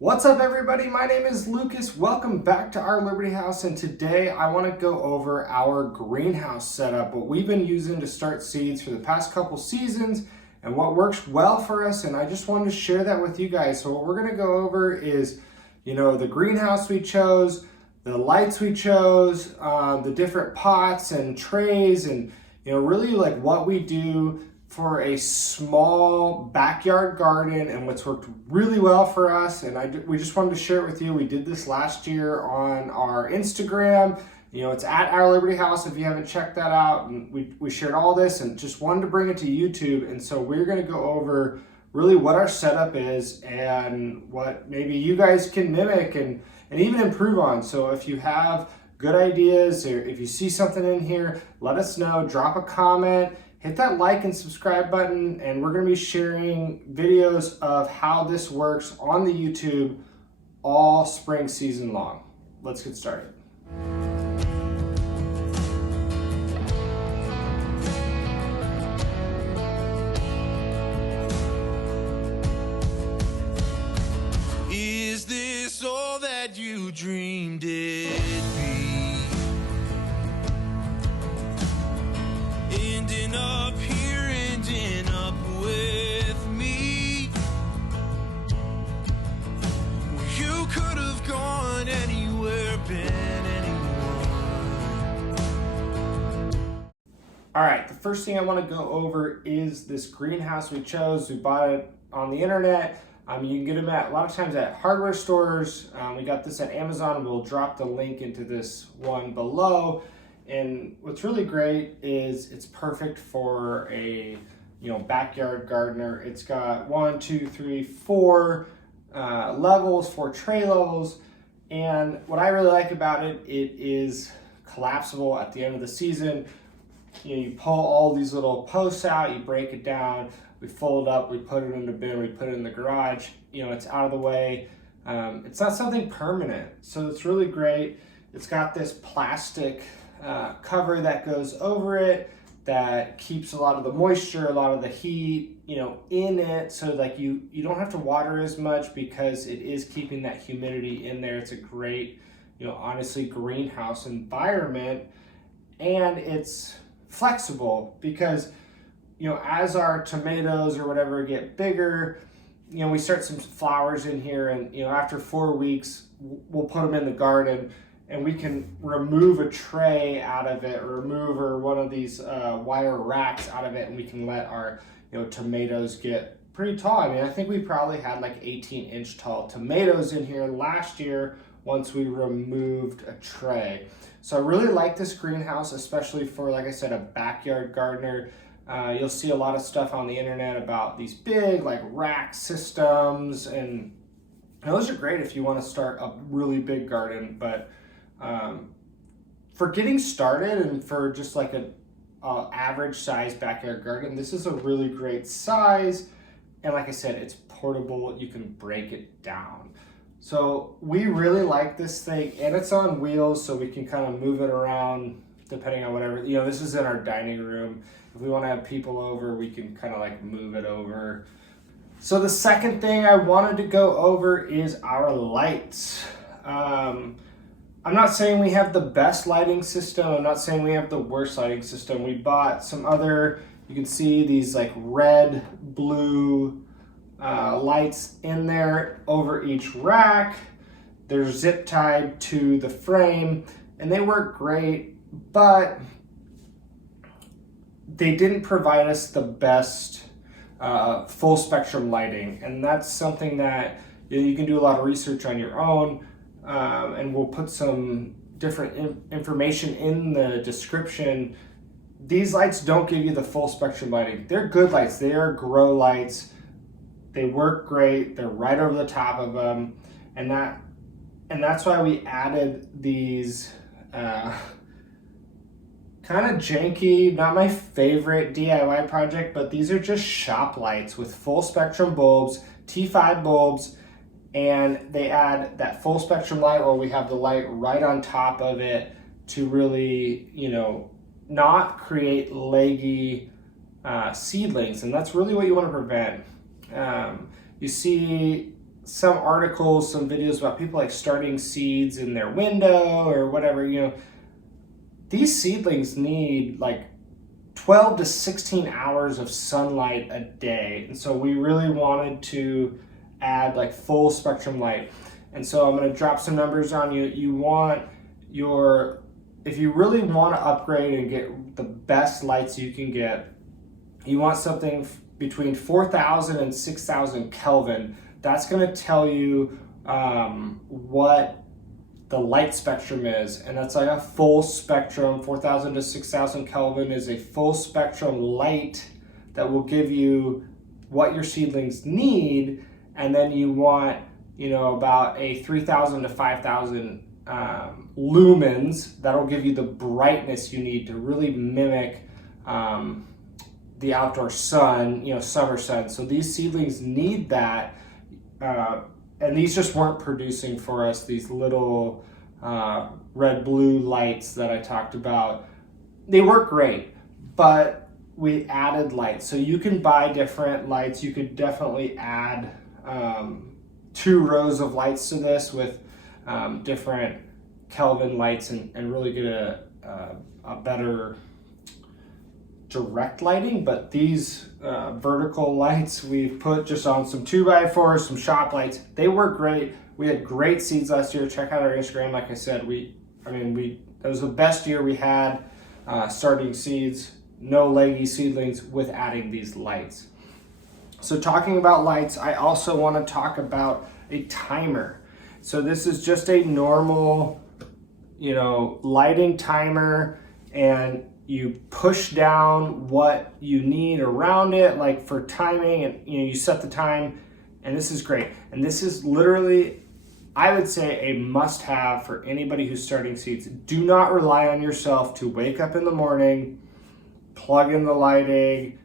What's up, everybody? My name is Lucas. Welcome back to our Liberty House, and today I want to go over our greenhouse setup, what we've been using to start seeds for the past couple seasons and what works well for us, and I just wanted to share that with you guys. So what we're going to go over is, the greenhouse we chose, the lights we chose, the different pots and trays, and really like what we do for a small backyard garden and what's worked really well for us. And we just wanted to share it with you. We did this last year on our Instagram. It's at Our Liberty House if you haven't checked that out. And we shared all this and just wanted to bring it to YouTube. And so we're going to go over really what our setup is and what maybe you guys can mimic and even improve on. So if you have good ideas or if you see something in here, let us know, drop a comment. Hit that like and subscribe button, and we're going to be sharing videos of how this works on the YouTube all spring season long. Let's get started. Is this all that you dreamed it'd be? Ending up here, ending up with me. You could have gone anywhere, been anyone. All right, the first thing I want to go over is this greenhouse we chose. We bought it on the internet. You can get them a lot of times at hardware stores. We got this at Amazon. We'll drop the link into this one below. And what's really great is it's perfect for a backyard gardener. It's got 4 levels, 4 tray levels, and what I really like about it, it is collapsible at the end of the season. You pull all these little posts out, you break it down, we fold it up, we put it in the bin, we put it in the garage. It's out of the way. It's not something permanent, so it's really great. It's got this plastic cover that goes over it that keeps a lot of the moisture, a lot of the heat, in it. So like you don't have to water as much because it is keeping that humidity in there. It's a great, honestly, greenhouse environment, and it's flexible because, as our tomatoes or whatever get bigger, we start some flowers in here, and after 4 weeks, we'll put them in the garden. And we can remove a tray out of it or one of these wire racks out of it, and we can let our tomatoes get pretty tall. I mean, I think we probably had like 18-inch tall tomatoes in here last year once we removed a tray. So I really like this greenhouse, especially for, like I said, a backyard gardener. You'll see a lot of stuff on the internet about these big like rack systems, and those are great if you want to start a really big garden, but for getting started and for just like a average size backyard garden, this is a really great size. And like I said, it's portable. You can break it down. So we really like this thing, and it's on wheels, so we can kind of move it around depending on whatever. This is in our dining room. If we want to have people over, we can kind of like move it over. So the second thing I wanted to go over is our lights. I'm not saying we have the best lighting system. I'm not saying we have the worst lighting system. We bought some other, you can see these like red, blue lights in there over each rack. They're zip tied to the frame, and they work great, but they didn't provide us the best full spectrum lighting. And that's something that you can do a lot of research on your own. And we'll put some different information in the description. These lights don't give you the full spectrum lighting. They're good lights. They are grow lights. They work great. They're right over the top of them, and that's why we added these kind of janky, not my favorite DIY project, but these are just shop lights with full spectrum bulbs, T5 bulbs. And they add that full spectrum light, or we have the light right on top of it to really, not create leggy seedlings. And that's really what you want to prevent. You see some articles, some videos about people like starting seeds in their window or whatever, these seedlings need like 12 to 16 hours of sunlight a day. And so we really wanted to add like full spectrum light. And so I'm going to drop some numbers on you. If you really want to upgrade and get the best lights you can get, you want something between 4,000 and 6,000 Kelvin. That's going to tell you what the light spectrum is, and that's like a full spectrum. 4,000 to 6,000 Kelvin is a full spectrum light that will give you what your seedlings need. And then you want, about a 3,000 to 5,000 lumens. That'll give you the brightness you need to really mimic the outdoor sun, summer sun. So these seedlings need that. And these just weren't producing for us, these little red-blue lights that I talked about. They work great, but we added lights. So you can buy different lights. You could definitely add 2 rows of lights to this with different Kelvin lights and really get a better direct lighting. But these vertical lights we've put just on some 2x4s, some shop lights. They work great. We had great seeds last year. Check out our Instagram. Like I said, that was the best year we had starting seeds, no leggy seedlings with adding these lights. So talking about lights, I also want to talk about a timer. So this is just a normal, lighting timer, and you push down what you need around it, like for timing, and you set the time, and this is great. And this is literally, I would say, a must-have for anybody who's starting seeds. Do not rely on yourself to wake up in the morning, plug in the lighting,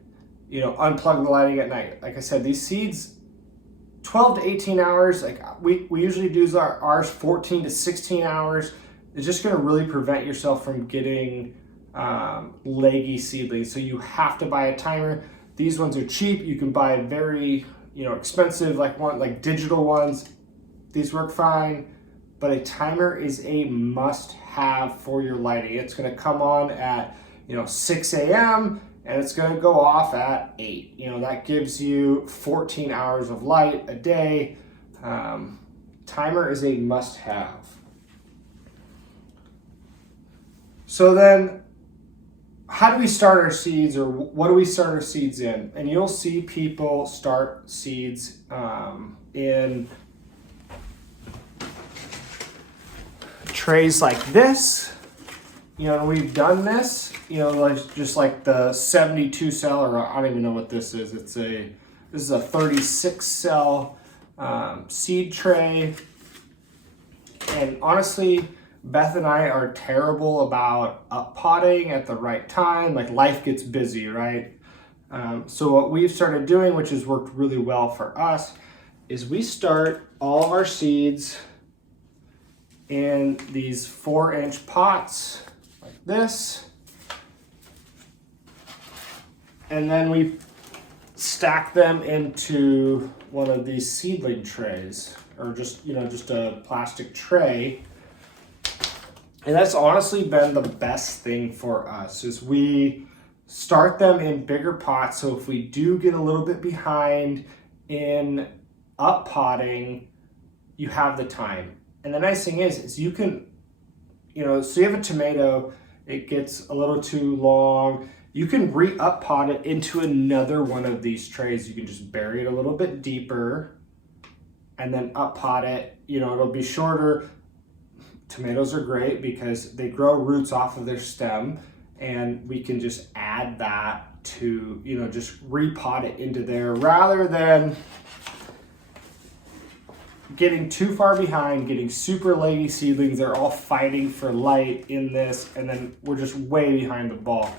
unplug the lighting at night. Like I said, these seeds, 12 to 18 hours, like we usually do ours 14 to 16 hours. It's just going to really prevent yourself from getting leggy seedlings. So you have to buy a timer. These ones are cheap. You can buy very expensive like digital ones. These work fine, but a timer is a must-have for your lighting. It's going to come on at 6 a.m. and it's going to go off at 8. That gives you 14 hours of light a day. Timer is a must-have. So then, how do we start our seeds, or what do we start our seeds in? And you'll see people start seeds in trays like this. And we've done this, just like the 72 cell, or I don't even know what this is. This is a 36 cell seed tray. And honestly, Beth and I are terrible about up potting at the right time. Like, life gets busy, right? So what we've started doing, which has worked really well for us, is we start all our seeds in these 4-inch pots like this. And then we stack them into one of these seedling trays, or just a plastic tray. And that's honestly been the best thing for us, is we start them in bigger pots. So if we do get a little bit behind in up potting, you have the time. And the nice thing is you can, so you have a tomato, it gets a little too long, you can re-up pot it into another one of these trays. You can just bury it a little bit deeper and then up pot it. It'll be shorter. Tomatoes are great because they grow roots off of their stem, and we can just add that to, just repot it into there, rather than getting too far behind, getting super leggy seedlings. They're all fighting for light in this, and then we're just way behind the ball.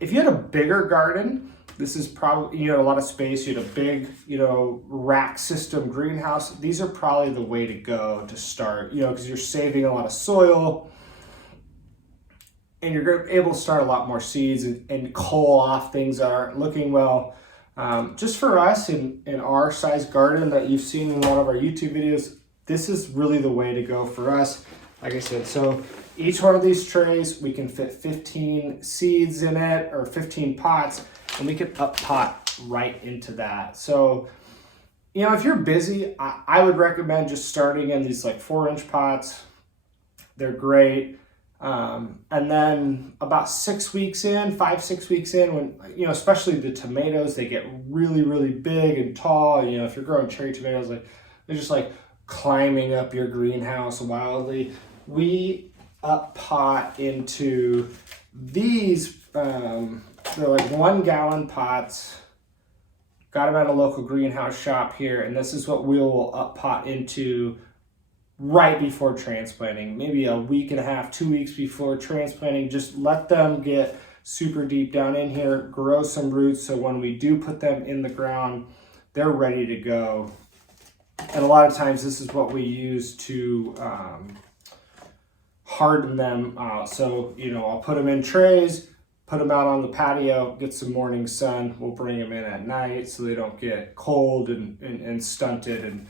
If you had a bigger garden, this is probably, a lot of space, you had a big, rack system greenhouse, these are probably the way to go to start, because you're saving a lot of soil, and you're able to start a lot more seeds and cull off things that aren't looking well. Just for us in our size garden that you've seen in a lot of our YouTube videos, this is really the way to go for us. Like I said, so each one of these trays, we can fit 15 seeds in it, or 15 pots, and we can up pot right into that. So, you know, if you're busy, I would recommend just starting in these like 4-inch pots. They're great. And then about 6 weeks in, 5-6 weeks in, when, you know, especially the tomatoes, they get really, really big and tall. You know, if you're growing cherry tomatoes, like they're just like climbing up your greenhouse wildly. We up pot into these, they're like 1 gallon pots. Got them at a local greenhouse shop here, and this is what we'll up pot into right before transplanting, maybe a week and a half, 2 weeks before transplanting. Just let them get super deep down in here, grow some roots, so when we do put them in the ground, they're ready to go. And a lot of times this is what we use to harden them out. So, you know, I'll put them in trays, put them out on the patio, get some morning sun. We'll bring them in at night so they don't get cold and stunted. And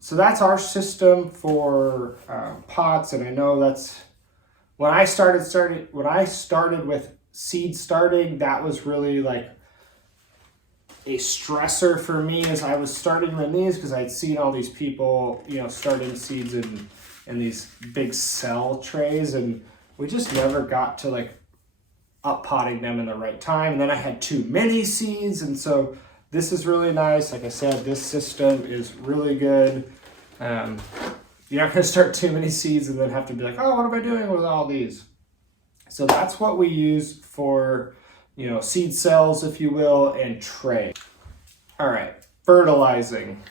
so that's our system for pots. And I know that's when I started with seed starting, that was really like a stressor for me as I was starting in these, because I'd seen all these people, you know, starting seeds in these big cell trays, and we just never got to like up potting them in the right time. And then I had too many seeds, and so this is really nice. Like I said, this system is really good. You're not going to start too many seeds and then have to be like, oh, what am I doing with all these? So that's what we use for, you know, seed cells, if you will, and tray. All right, fertilizing.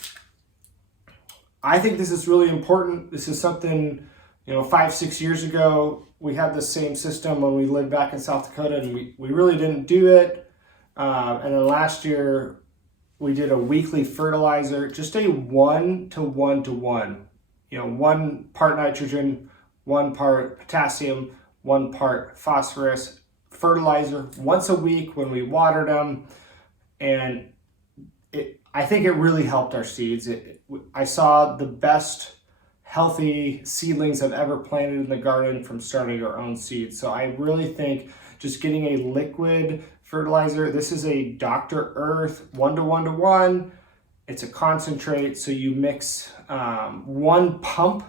I think this is really important. This is something, you know, 5-6 years ago, we had the same system when we lived back in South Dakota, and we really didn't do it. And then last year, we did a weekly fertilizer, just a 1-to-1-to-1. You know, 1 part nitrogen, 1 part potassium, 1 part phosphorus fertilizer once a week when we watered them. And I think it really helped our seeds. I saw the best healthy seedlings I've ever planted in the garden from starting our own seeds. So I really think just getting a liquid fertilizer, this is a Dr. Earth 1-to-1-to-1. It's a concentrate, so you mix 1 pump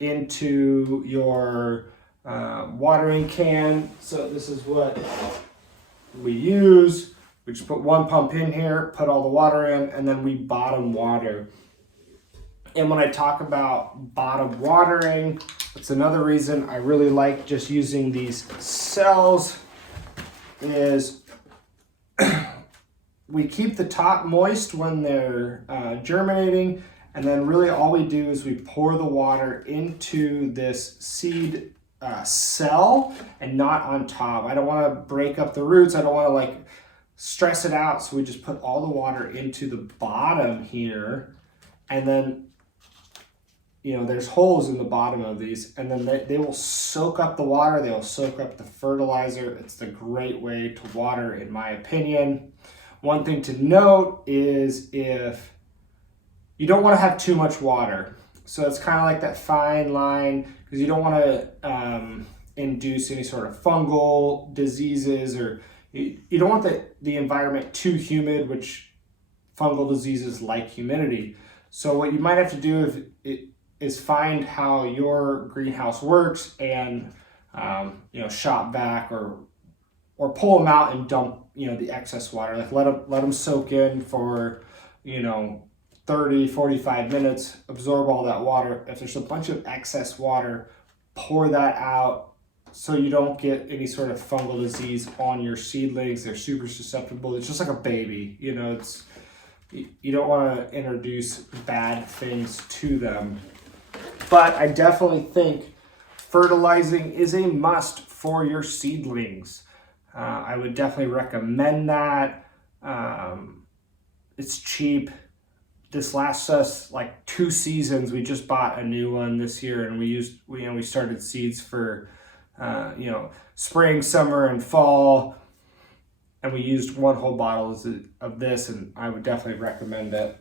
into your watering can. So this is what we use. We just put 1 pump in here, put all the water in, and then we bottom water. And when I talk about bottom watering, that's another reason I really like just using these cells is we keep the top moist when they're germinating, and then really all we do is we pour the water into this seed cell and not on top. I don't want to break up the roots. I don't want to like stress it out. So we just put all the water into the bottom here, and then, you know, there's holes in the bottom of these, and then they will soak up the water. They will soak up the fertilizer. It's the great way to water, in my opinion. One thing to note is if you don't want to have too much water. So it's kind of like that fine line, because you don't want to induce any sort of fungal diseases, or you don't want the environment too humid, which fungal diseases like humidity. So what you might have to do is find how your greenhouse works and you know, shop vac or pull them out and dump, you know, the excess water. Like let them soak in for, you know, 30-45 minutes, absorb all that water. If there's a bunch of excess water, pour that out so you don't get any sort of fungal disease on your seedlings. They're super susceptible. It's just like a baby, you know. You don't want to introduce bad things to them. But I definitely think fertilizing is a must for your seedlings. I would definitely recommend that. It's cheap. This lasts us like 2 seasons. We just bought a new one this year, and we started seeds for you know, spring, summer, and fall. and we used 1 whole bottle of this, and I would definitely recommend it.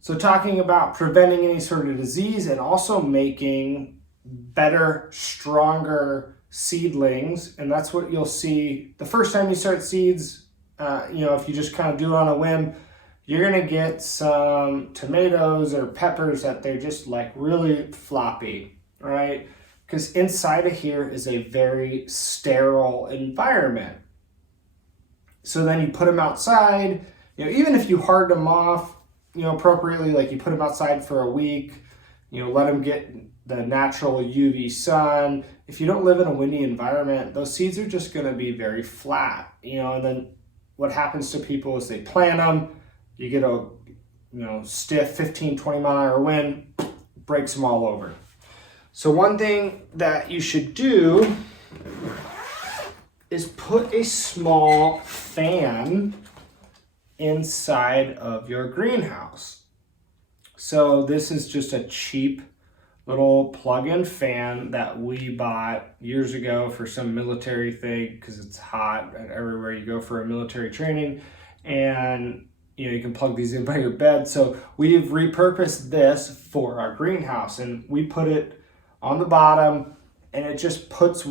So talking about preventing any sort of disease and also making better, stronger seedlings, and that's what you'll see the first time you start seeds. If you just kind of do it on a whim, you're gonna get some tomatoes or peppers that they're just like really floppy, right? Because inside of here is a very sterile environment. So then you put them outside, even if you harden them off, appropriately, like you put them outside for a week, let them get the natural UV sun. If you don't live in a windy environment, those seeds are just going to be very flat, and then what happens to people is they plant them, you get a, stiff 15, 20 mile an hour wind, breaks them all over. So one thing that you should do is put a small fan inside of your greenhouse. So this is just a cheap little plug-in fan that we bought years ago for some military thing because it's hot everywhere you go for a military training, and you can plug these in by your bed. So we've repurposed this for our greenhouse, and we put it on the bottom, and it just puts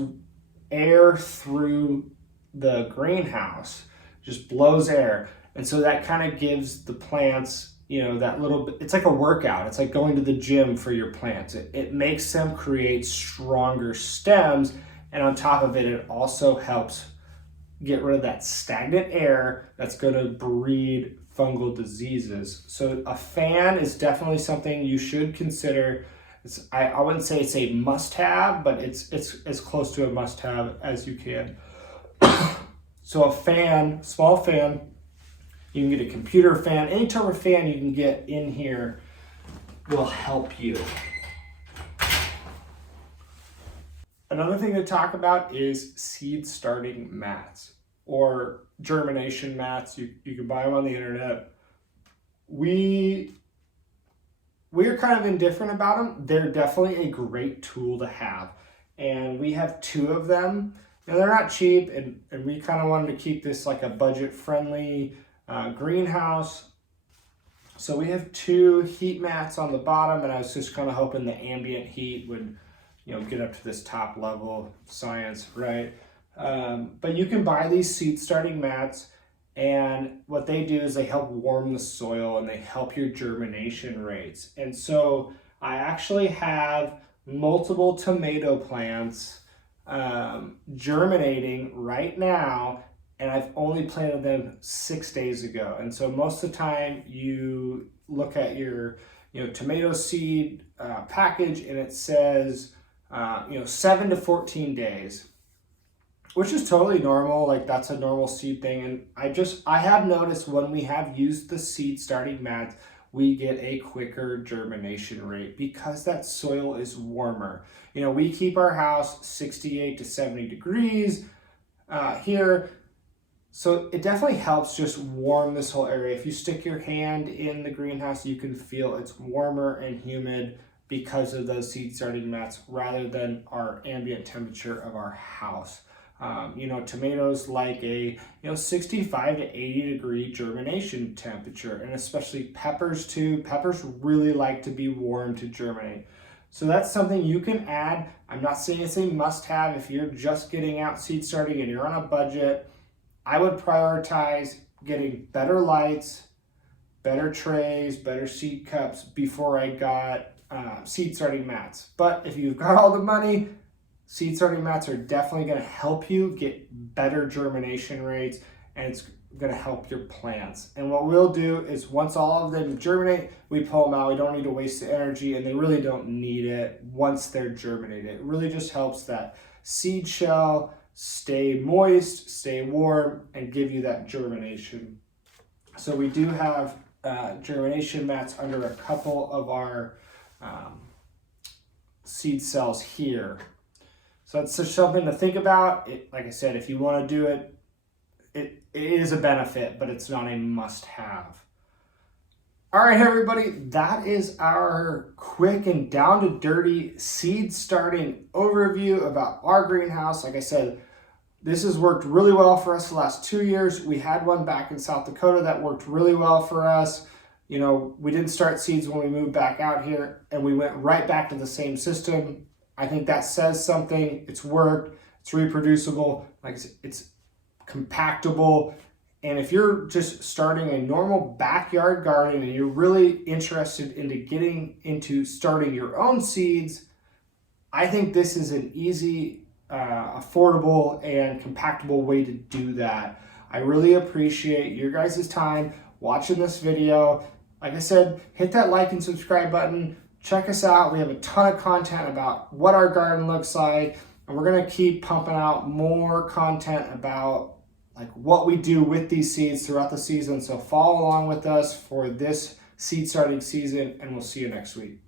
air through the greenhouse, just blows air. And so that kind of gives the plants, that little bit, it's like a workout. It's like going to the gym for your plants. It makes them create stronger stems. And on top of it, it also helps get rid of that stagnant air that's going to breed fungal diseases. So a fan is definitely something you should consider. I wouldn't say it's a must-have, but it's as close to a must-have as you can. So a fan, small fan, you can get a computer fan, any type of fan you can get in here will help you. Another thing to talk about is seed starting mats or germination mats. You can buy them on the internet. We're kind of indifferent about them. They're definitely a great tool to have. And we have 2 of them. Now they're not cheap, and we kind of wanted to keep this like a budget-friendly greenhouse. So we have 2 heat mats on the bottom, and I was just kind of hoping the ambient heat would, get up to this top level science, right? But you can buy these seed starting mats, and what they do is they help warm the soil and they help your germination rates. And so I actually have multiple tomato plants germinating right now, and I've only planted them 6 days ago. And so most of the time you look at your tomato seed package, and it says 7 to 14 days, which is totally normal. Like that's a normal seed thing. And I have noticed when we have used the seed starting mats, we get a quicker germination rate because that soil is warmer. We keep our house 68 to 70 degrees here. So it definitely helps just warm this whole area. If you stick your hand in the greenhouse, you can feel it's warmer and humid because of those seed starting mats rather than our ambient temperature of our house. Tomatoes like a 65 to 80 degree germination temperature, and especially peppers too. Peppers really like to be warm to germinate. So that's something you can add. I'm not saying it's a must-have. If you're just getting out seed starting and you're on a budget, I would prioritize getting better lights, better trays, better seed cups before I got seed starting mats. But if you've got all the money, seed starting mats are definitely going to help you get better germination rates, and it's going to help your plants. And what we'll do is once all of them germinate, we pull them out. We don't need to waste the energy, and they really don't need it once they're germinated. It really just helps that seed shell stay moist, stay warm, and give you that germination. So we do have germination mats under a couple of our seed cells here. So it's just something to think about. Like I said, if you want to do it, it is a benefit, but it's not a must-have. All right, everybody, that is our quick and down to dirty seed starting overview about our greenhouse. Like I said, This has worked really well for us the last 2 years. We had one back in South Dakota that worked really well for us. You know, we didn't start seeds when we moved back out here, and we went right back to the same system. I think that says something. It's worked. It's reproducible. Like I said, it's compactable. And if you're just starting a normal backyard garden and you're really interested into getting into starting your own seeds, I think this is an easy, affordable, and compactable way to do that. I really appreciate your guys' time watching this video. Like I said, hit that like and subscribe button. Check us out. We have a ton of content about what our garden looks like, and we're gonna keep pumping out more content about like what we do with these seeds throughout the season. So follow along with us for this seed starting season, and we'll see you next week.